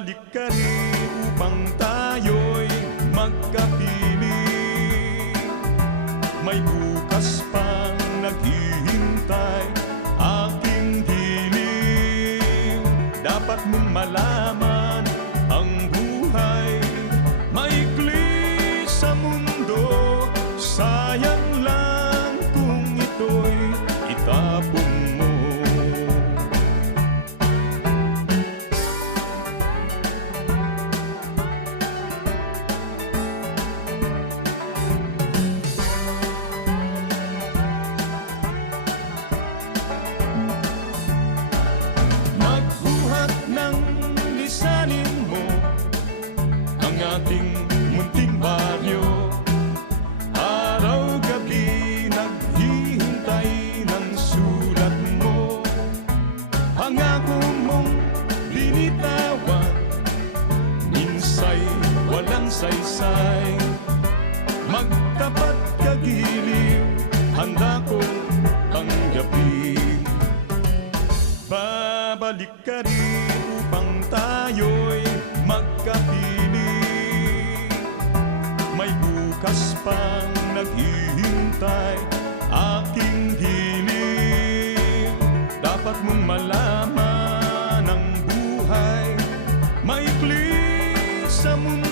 Babalik ka rin upang tayo'y magkapiling. May bukas pang naghihintay aking hiling. Dapat mong malaman ang buhay maikli sa mundo. Sayang lang kung ito'y itapon mo. Magbuhat ng lisanin mo ang ating munting baryo. Araw-gabi naghihintay ng sulat mo. Pangako mong binitawan, minsa'y walang saysay. Magtapat kagiliw, handa kong tanggapin. Babalik ka rin upang tayo'y magkapiling. May bukas pang naghihintay aking hiling. Dapat mong malaman ang buhay maikli sa mundo.